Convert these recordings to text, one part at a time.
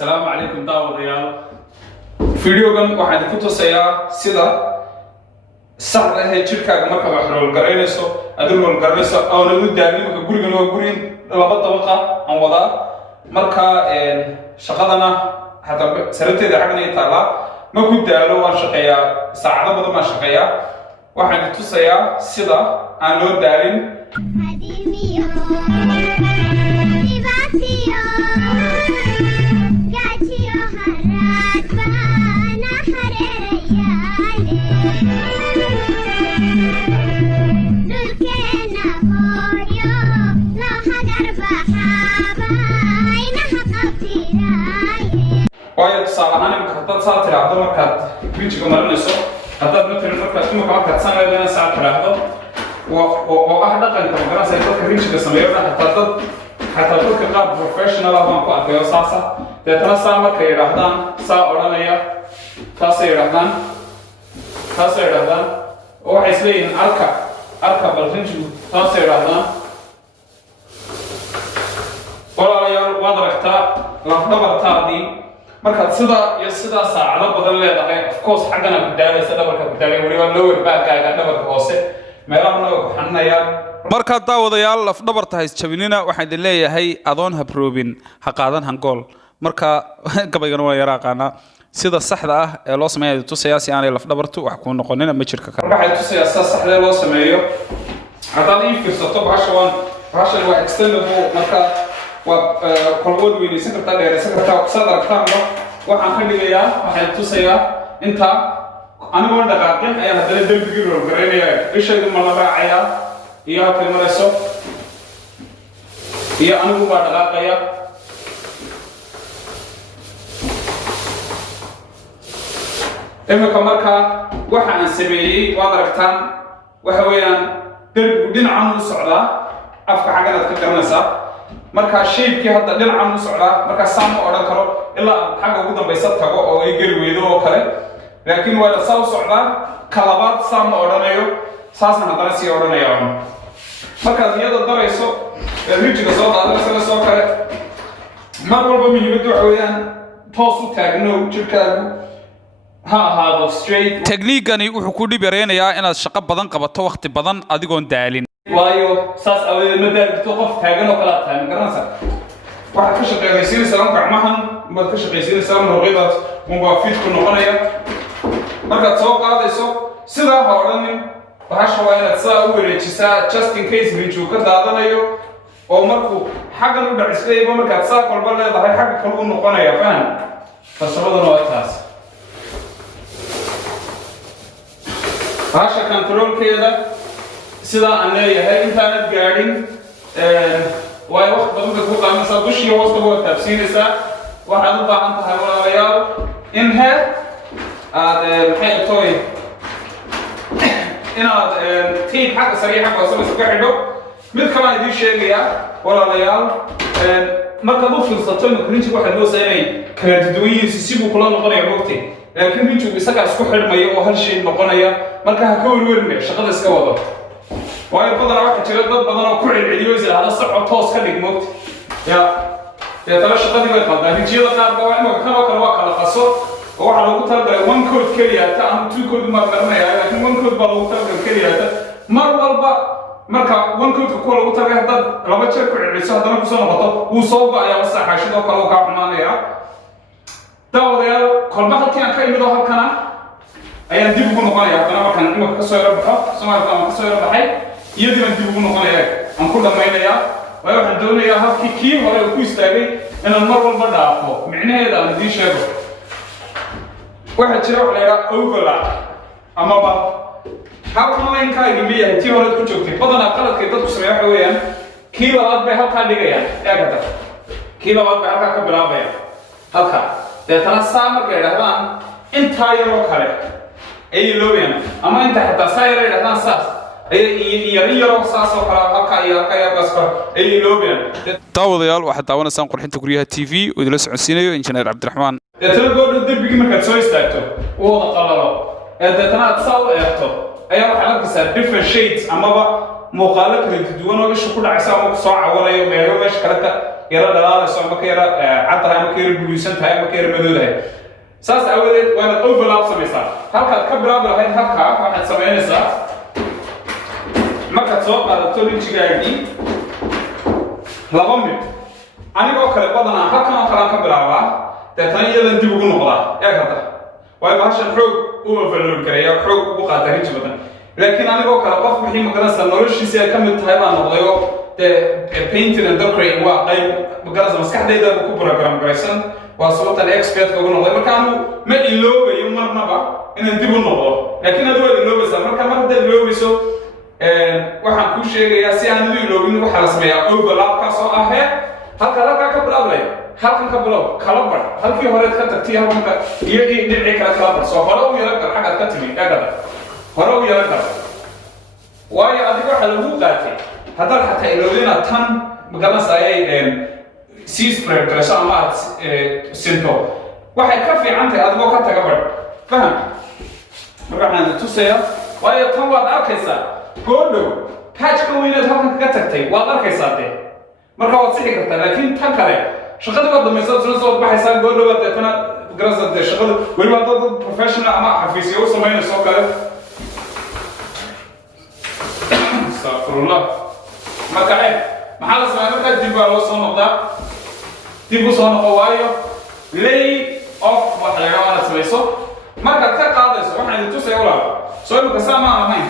السلام عليكم داوديال فيديوغان waxaan ku tusayaa sida saxda ah ee jirkaaga marka wax rool gareynayso adigoo garanayso oo lagu daaliyo marka gurigan waa guri laba dabaqa aan wada marka shaqadana hada sarteeda xagna ay taala ma ku daalo waan shaqeeyaa saacado badan ma shaqeeyaa waxaan tusayaa sida aan loo daalin waayo tusaalahaan imika haddaad saa tiraahdo markaad rinjiga marinayso haddaad matalan markaad imika markaad sameydana saa tiraahdo oo ah dhaqanka magaranaysa dadka rinjiga sameeyo xataa dadka qaar professional ah baan ku arkayo saasa deetana saa markay yidhaahdaan saa odhanaya taasay yidhaahdaan oo waxay isleeyihiin arka bal rinjigu taasay yidhaahdaan walaalayaal waad aragtaa lafdhabartaadii markaad sidaa iyo sidaa saacado badan leedahay of course xaggana ku daalaysa dhabarka ku daalay weliba lower back-gaaga dhabarka hoose meelahana way ku xaninayaan markaad daawadayaal lafdhabarta haysjabinina waxaan idin leeyahay adoon habroobin ha qaadan hangool marka gabaygana waa yara aqaanaa sida saxda ah ee loo sameeyo tusayaa si aanay lafdhabartu wax ku noqonin ama jirka kale waxay tusayaa sida saxda loo sameeyo haddaad ii fiirsato bahashan waa extendable marka kolbood weynaysan kartaa dheeraysan kartaa saad aragtaan waxaan ka dhigayaa waxay tusayaa inta anigoo dhaqaaqin ayaa haddana darbigii loo garaynayaa ishaydu ma la raacayaa iyo halkay marayso iyo anigu baa dhaqaaqaya imika markaa waxa aan sameeyey waad aragtaan waxa weeyaan darbigu dhinacan u socdaa afka xagganaad ka garanaysaa marka shaybkii hadda dhinacan u socdaa marka saan ma odhan karo ilaa xagga ugu dambaysa tago oo ay geli weydo oo kale laakiin waa saa u socdaa ka labaad saan ma odhanayo saasna haddana sii odhanaya markaad iyada darayso rijiga soo qaadanaysa soo kale mar walba muhiimaddu waxa weeyaan toos u taagno jirkaagu ha ahaado straight technique-gani wuxuu ku dhib yareynayaa inaad shaqo badan qabato waqti badan adigoon daalin waayo saas awadeed ma daalito qof taagan oo kala tahay garanaysa waxaad ka shaqeynaysiinaysaa gacmahan baad ka shaqaysiinaysaa muruqyadaas unbaa fiidku noqonaya markaad soo qaadayso sidaa ha odhanin bahasha waa inaad saa u wareejisaa just in case rinjigu ka daadanayo oo markuu xaggan u dhacislayba markaad saa kolba leedahay xagga kale u noqonaya faham farsamaduna waa taas bahasha controlkeeda sidaa aan leeyahay intaanad gaadhin waayo waqti badan baad ku qaadanaysaa dushii hoostaba waad taabsiinaysaa waxaad u baahan tahay walaalayaal in heer aad maxay toy inaad tiib xagga sare iyo xagga hoose iska xidho mid kalaan idiin sheegayaa walaalayaal markaad u fiirsato imika rinjigu waxaad moosaa inay kala duwan yihiin sibuu kula noqonaya mogtay laakiin rinjigu isagaa isku xidhmaya oo hal shay noqonaya marka ha ka werwerine shaqada iska wado waayo badanaa waxaa jira dad badan oo ku celceliyo is idhaahda socod toos ka dhig mogta ya deetana shaqadii way qaldaan rijiyada qaarka waa imika kan oo kale waa kala qaso oo waxaa loogu talagalay one code keliyaata ama two code maa garanaya laakiin one code baa loogu talagalay keliyaata mar walba marka one codeka kuwa loogu talagalay haddaad laba jeer ku celceliso haddana kusoo noqoto wuu soo go-ayaa wasaaxaashidoo kale oo kaa xumaanaya daawadayaal kolba halkii aan ka imid oo halkana ayaan dib ugu noqonaya haddana markaan imika kasoo yaro baxo soomaalka aan kasoo yaro baxay iyadii baan dib ugu noqonaya aan ku dhammaynayaa waayo waxaan doonayaa halkii kii hore uu ku istaagay inaan mar walba dhaafo micnaheeda aan idiin sheego waxaa jira waxa la yidhaha overlap amaba halkan laynkaaga leeyahay tii horead ku joogtay badanaa qaladkay dadku sameeya waxa weeyaan kii labaad bay halkaa dhigayaan eegada kii labaad bay halkaa ka bilaabayaan halkaa deetana saa markay yidhahdaan intaa yaroo kale ayay loobayaan ama inta xataa saa yaro yidhahdaan saas yaroo saas oo kale halkaa iyo halkaa yarkaas kale ayay loobayaan daawadayaal waxaad daawanaysaan qurxinta guryaha t v oo idila socodsiinayo injineer cabdiraxmaan deetana goodha derbigii markaad soo istaagto u wada qalalo deetana aad saa u eegto ayaa waxaad arkaysaa different shades amaba muuqaalo kala duwan oo isha ku dhacaysa ama kusoo cawanayo meelo meesha kale يرى دلالة سو ما كيرا عطرها ما كيرا بلوسنتها ما كيرا مدودها ساس أولد وأنا overlap سميسا هالك كبر أبل هاي هالك واحد سمينسا ما كتسوق على تولين شجاعي لبامي أنا بقول بدنا هالك كلام كبر أبل تاني يلا ندي بقول نقطة يا كذا واي بهاش الحروق هو في الكرية حروق بقى تهريج بدن لكن أنا بقول كلا قف بحين مقدس النورش شيء كم التهيبان نقضيه painting and decorating وقاي مقدس مسكح ده إذا بكون برنامج جريسن وصوت الإكسبيرت كقول نقضيه مكانه ما اللوبة يوم مرنا بقى إن ندي بقول نقطة لكن هذول اللوبة زمان كمان هذا اللوبة سو وحن كل شيء ياسي أنا ذي اللوبة إنه حرس ميا overlap كاسو أهه هالكلا كبر أبلي halkan ka bilow kala bar halkii hore ka tagtay halka iyo dhinaci kala kala bar soo hore u yeelan xaqad ka timi eegada hore u yeelan waayo adiga waxa lagu qaatay hadal xataa ilowina tan magalasayay sea spread garasho ama sinto waxay ka fiican tahay adigoo ka taga bar faham markaan tusaya waayo tan waad arkaysaa goodhow patchka weynaad halkan ka tagtay waad arkaysaa de marka waad sixi kartaa laakiin tan kale شغلة بعض المسات رزق بحساب قول له بدي أنا جرزت ده شغلة وين بعض professional أما حفيزي وسمين السوق كله استغفر الله ما كعب محل سمعنا كده تجيبوا على وصل نقطة تجيبوا صون قوايو lay off محل جوانا سويسو ما كده قاعدة سو إحنا نتوسع ولا سوي مكسامة أمين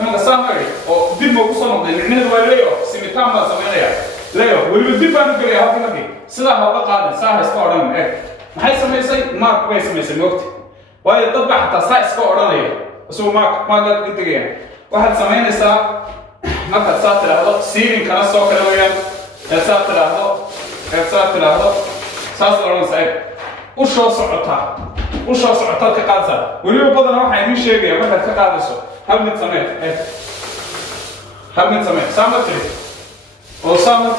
أنا مكسامة أو دي موجود نقطة نحن نقول lay off سميتام ما سمينا ليه ولو دي بان كلي هاكي نكي سلا هذا قاعد ساعة سكوران إيه ما هي سميسي مارك ما يسميسي وقت وهي تطبع حتى ساعة سكوران إيه بس هو مارك ما قد قلت جيه واحد سمين ساعة ما قد ساعة لهذا سيرين كان السوق كلويان ساعة لهذا ساعة لهذا ساعة سكوران ساعة وشو صعطها كقاعدة ولو بدنا واحد يمشي جيه ما قد كقاعدة سو هم نتسمين إيه هم نتسمين سامتري Osama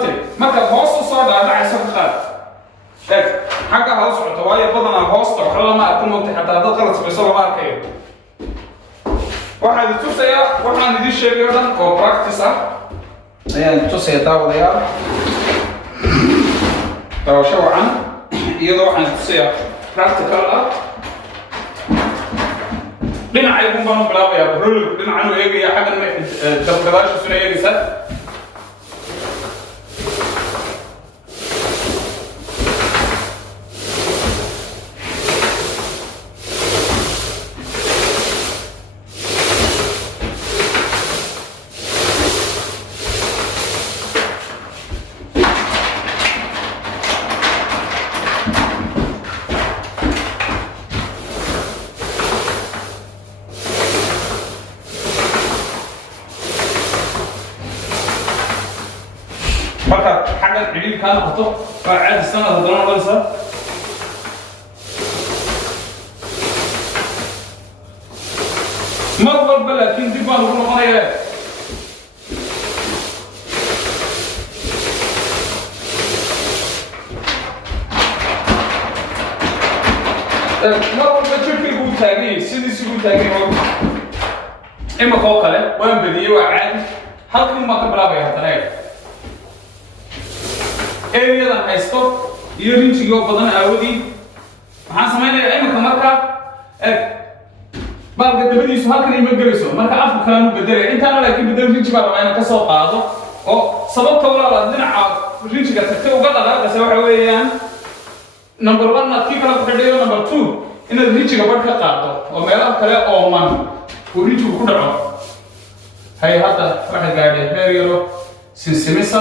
tiri marka hoostu soo dhaadhacayso ka qaad eeg xagga hoos socota waayo badanaa hoosta wax lama arkin waqti xataa dad qalad samayso lama arkayo waxaan tusayaa waxaan idin sheegay oo dhan oo practice ah ayaan tusayaa daawadayaal daawasho wacan iyadoo waxaan tusayaa practical ah dhinacay kun baan u bilaabayaa rol dhinacanu eegaya xaggan dabgadaashiisuna eegaysa marka xaggan cidhiidh kaa noqoto waa caadi sanad haddana odhanaysa mar walba laakiin dib baan ugu noqonayaa mar walba jirkaygu u taaganyay sidiisi ugu taaganyay imika oo kale waan badiyey waa caadi halkan baan ka bilaabaya haddana ereyadan haysto iyo rinjigoo badan aawadii waxaan samaynayaa iminka markaa baalka dabadiisu halkan ima gelayso marka afka kaleanu bedelaya intaana laakiin bedel rinji baa rabaa inaan ka soo qaado oo sababta walaalaad dhinaca rinjiga tagtay uga dhaqaaqaysa waxa weeyaan number 1 aad kii kala ku xidhayo number 2 inaad rinjiga badh ka qaado oo meelaha kale ooman uu rinjigu ku dhaco hay hadda waxa gaadhay heer yaro sinsimisa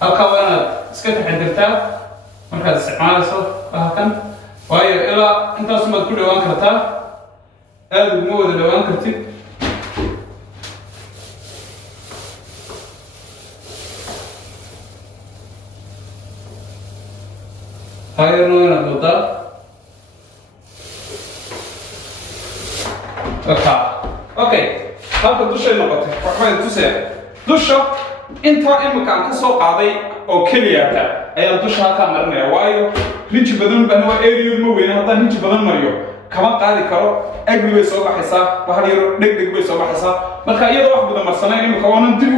halkaa waa inaad iska taxadirtaa markaad isticmaalayso halkan waayo ilaa intaasumaad ku dhawaan kartaa aad uguma wada dhawaan kartid hayarno inaad wadaa okay halka dushay noqotay waxbay tusaya dusha inta imika aan ka soo qaaday oo keliya ayaan dusha halkaa marinaya waayo rinji badan baan waa area ma weyn haddaan rinji badan mariyo kama qaadi karo agri bay soo baxaysaa bahal yaro dhegdheg bay soo baxaysaa marka iyadoo wax badan marsanayn imika waanan dib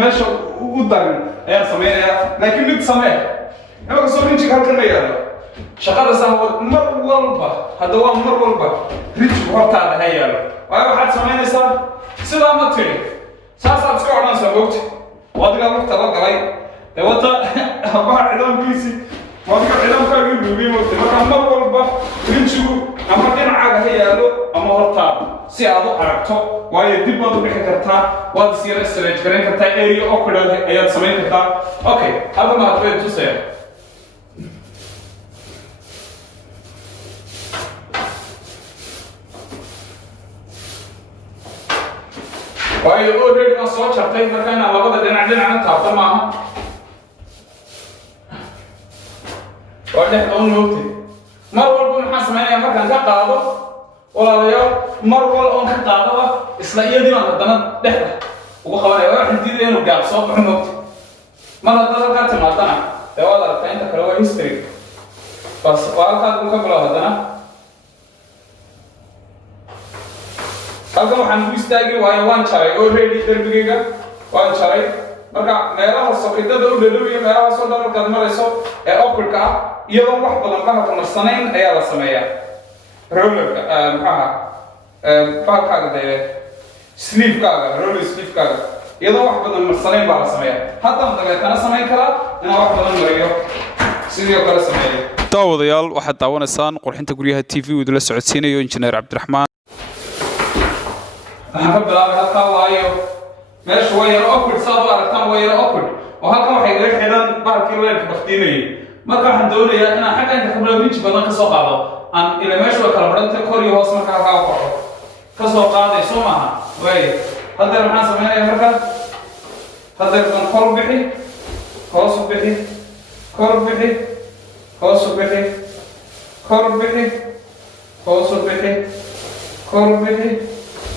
meesha u darin ayaan samaynayaa laakiin mid samee imika soo rinjiga halkan la yaalo shaqada saa mar walba hadda waa mar walba rinjigu hortaada ha yaalo waayo waxaad samaynaysaa sidaa ma tiri saasaad iska odhanaysaa moogta wadigaa lugta la galay dee wata baha cidaamkiisi wadiga cidaamkaagii duugay moogta marka mar walba rinjigu ama dhinacaaga ha yaalo ama hortaada si aad u aragto waayo dib baad u bixi kartaa waad isyara istaraaj garayn kartaa area awkward ayaad samayn kartaa okay hadda ma hadbay tusaya waayo already waan soo jartay marka inaan labada dhinacna taabta maaha waa dhex doon moogtay mar walba maxaan samaynayaa markaan ka qaado walaalayaal mar walba oon ka qaadaba isla iyadii baan haddana dhexda ugu qabanaya waa waxaan diidaya inuu gaab soo baxo moogtay mar haddaad halkaa timaadana dee waad aragtaa inta kale waa history bas waa halkaad uu ka bilow haddana halkan waxaan ku istaagi waayo waan jaray already darbigayga waan jaray marka meelaha sokidada u dhadhowiya meelaha soo dhan markaad marayso ee awkwardka ah iyadoo wax badan bahalka marsanayn ayaa la sameeyaa rollerka maxaha baalkaaga dee sleevekaaga roller sleevekaaga iyadoo wax badan marsanayn baa la sameeyaa haddaan dabeetana samayn karaa inaan wax badan mariyo sidoo kale sameeyo daawadayaal waxaad daawanaysaan qurxinta guryaha TV uu idila socodsiinayo injineer Cabdiraxmaan waxaan ka bilaabay halkaa waayo meesha waa yaro awkward saad u aragtaan waa yaro awkward oo halkan waxay iga xidhan bahalkii leerka baktiinayay marka waxaan doonayaa inaan xagga inta kabila rinji badan ka soo qaado aan ila meesha way kala badhantay kor iyo hoos marka halkaa u kaco ka soo qaaday soo maaha waayo haddeer maxaan samaynayaa marka haddeer kan kor u bixi hoos u bixi kor u bixi hoos u bixi kor u bixi hoos u bixi kor u bixi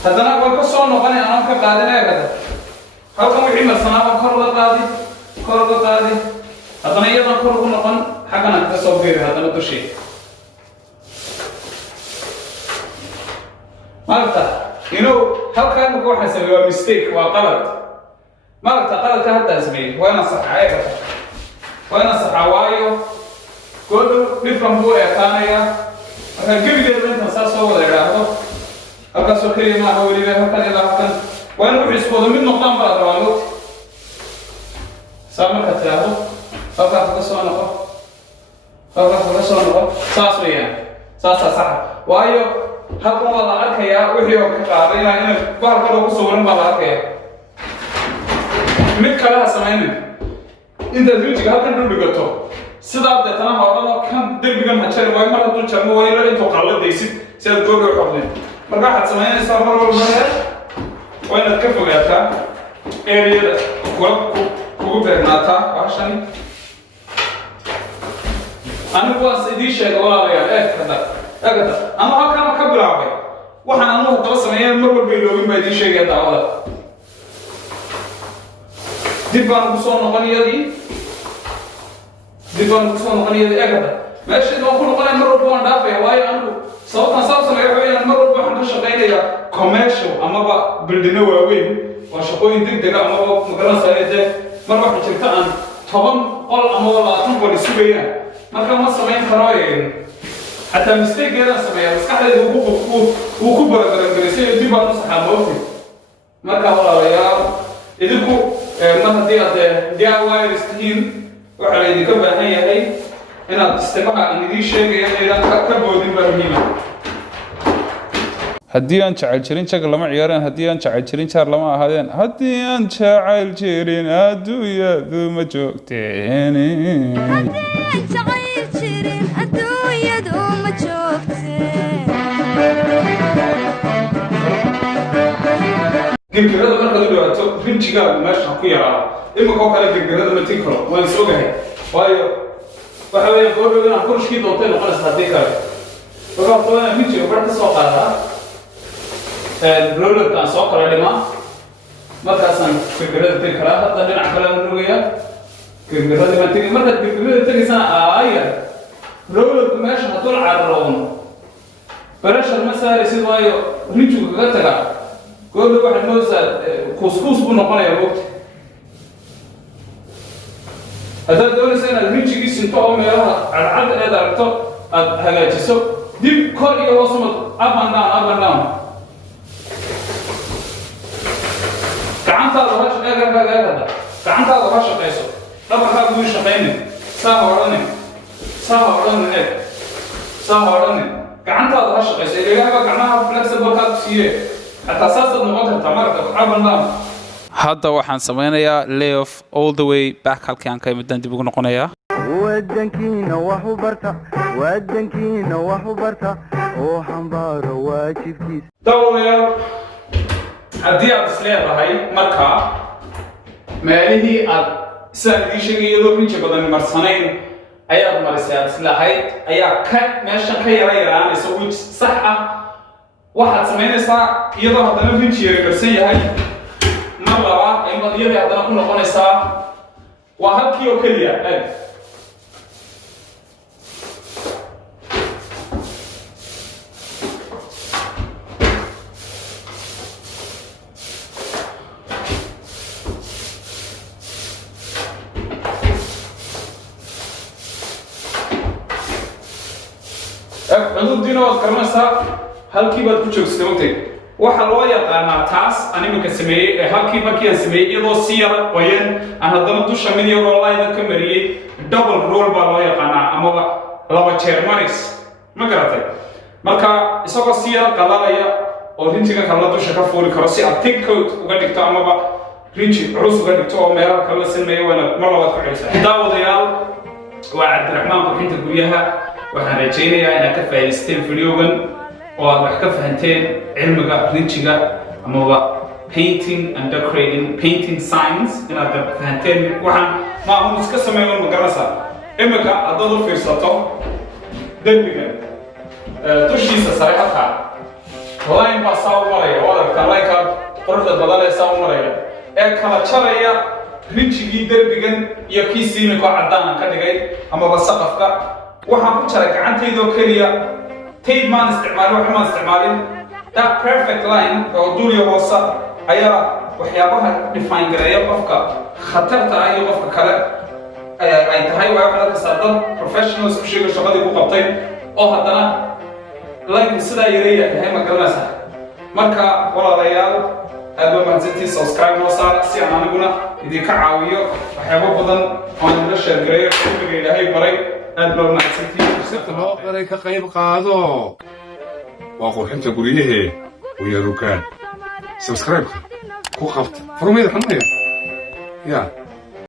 haddana way ka soo noqonay anaan ka qaadinaya kada halkan wixii marsanaa baan kor uga qaadi haddana iyadan kor ugu noqon xaggana ka soo biiri haddana dushii maaragta halkaa imika waxaan sameeyey waa mistake waa qalad maaragta qaladka haddaan sameeyey waa inaan saxaa eegata waa inaan saxaa waayo goodhow dhifran buu ekaanayaa marka gebigeeda intaan saa soo wada idhaahdo halkaasoo keliya maaha weliba halkan ilaa halkan waa in wuxuu iswada mid noqdaan baa rabaa moogta saa markaad tidhaahdo halkaas ka soo noqo halkaas ka soo noqo saas weeyaan saasaa saxa waayo halkan waa la arkayaa wixii oo ka qaaday inay bahalkadoo ku sawiran baa la arkayaa mid kale ha samaynin intaad rinjiga halkan dhul dhigato sidaa deetana hoodhanoo kan derbigan ha jari waayo mar hadduu jarmo waa ila intuu qalladaysid si aad googa u xoqdin marka waxaad samaynaysaa mar walba waa inaad ka fogaataa ereyada kugu beegnaataa bahashani anigu waas idii sheega walaalayaal eegada ama halkaan ka bilaabay waxaan anugu kala sameeyeen mar walba iloobin baa idiin sheegaya daawada dib baan ugu soo noqon iyadii eegada meesha waan ku noqonaya mar walba waan dhaafaya waayo anigu sababtan saabsan laga xooyaan mar walba waxaan ka shaqaynayaa commercial amaba bildino waaweyn waa shaqooyin degdega amaba magaranaysaa dee mar waxa jirta aan 10 qol amaba 20 qol isugayaan marka ma samayn karo xataa mistakegeedaan sameeyaa maskaxdayda wuu ku baragarangarisay dib baan u saxaa moogtay marka walaalayaal idinku mar haddii aad DIY tihiin waxaa laydinka baahan yahay inaad istimaha aan idiin sheegaya inaydan ka boodin baa muhiima haddii aan jacayl jirin jag lama ciyaareen haddii aan jacayl jirin jaar lama ahaadeen haddii aan jacayl jirin adduunyadu ma joogteen girgirada markaad u dhawaato rinjigaagu meesha ku yaraa iminkoo kale girgirada ma tin karo waan is ogahay waayo waxa weeye goobdhow inaan kurshkii doontay noqonaysa haddii kale waxaa qabana rinjiga bar ka soo qaadaa rollerka aan soo kala dhimaa markaasaan girgirada tegi karaa hadda dhinac kale aan rogayaa girgirada baan tegi markaad girgirada tegaysana aayar rollerku meesha hadduu la cararoono برشر مثلا يصير وايو رينجو كغتغا قول له واحد موسى كوسكوس بو نقنيا وقت هذا دون سنه الرينجو سنتو ميلها على عد ايد aragto aad hagaajiso dib kor iyo hoos uma up and down gacantaada waxa gacantaada waxa shaqeyso dhabarkaaga wuu shaqeynay saa horanin gacantaada waxa shaqeyso ilaahay gacmaha flexible ka siiye hatta saasad noqon kartaa marka up and down hadda waxaan sameynayaa lay off all the way back halkii aan ka imidaan dib ugu noqonayaa wadankiina wax u barta oo xambaaro waajibkiisa dawlayaal haddii aad isleedahay markaa meelihii aad sidaan idiin sheegay iyadoo rinji badan marsanayn ayaad marisay aad islahayd ayaa meeshan ka yaraanaysa wij sax ah waxaad samaynaysaa iyadoo haddana rinji yaragarsan yahay mar laba aymaad iyadii haddana ku noqonaysaa waa halkii oo keliya عدود دينا وذكرناها هالكي بعد كل شيء استوتي وحلوة يقارنا تاس أنا مكسمي هالكي مركي أسمي يدو سيارة وين أنا ضمن دوش مني والله إذا كمري دبل رول بالله يقارنا أما لو تشيرمانيس ما قرأتي مركا إسقى سيارة قلالية ورينتيكا كلا دوش كفوري كراسي أتيك كود وقدك تأمر با رينتي عروس وقدك تأمر ميرا كلا سنمي وأنا مرة وتكريسة داو ديال وعبد الرحمن وحين تقوليها waxaan rajaynayaa inaad ka faa'iidaysteen videogan oo aad wax ka fahanteen cilmiga rinjiga amaba painting and decorating painting science inaad ka fahanteen waxaan ma ahan iska sameeyo ma garanaysaa imika haddaad u fiirsato derbiga dushiisa sare halkaa line baa saa u maraya oo aragtaa lineka quruxda badan ee saa u maraya ee kala jaraya rinjigii derbigan iyo kii siimikoo caddaan ka dhigay amaba saqafka waxaan ku jaray gacantayda oo kaliya tape maan isticmaalin wax ma isticmaalin that perfect line oo duuliyo hoosa ayaa waxyaabaha define gareeya qofka khatarta ah iyo qofka kale ay tahay waa waxa ka saadad professionals ku sheego shaqadii ku qabtay oo haddana line sidaa yareeya yahay ma garanaysaa marka walaalayaal aad baa mahadsantiin subscribe noo saar si aan aniguna idinka caawiyo waxyaabo badan oo aan la share gareeyo cilmiga ilaahay baray loo qaray ka qayb qaado waa qurxinta guryahe ويا ركان سبسكرايب ku qabta furmada xamaya ya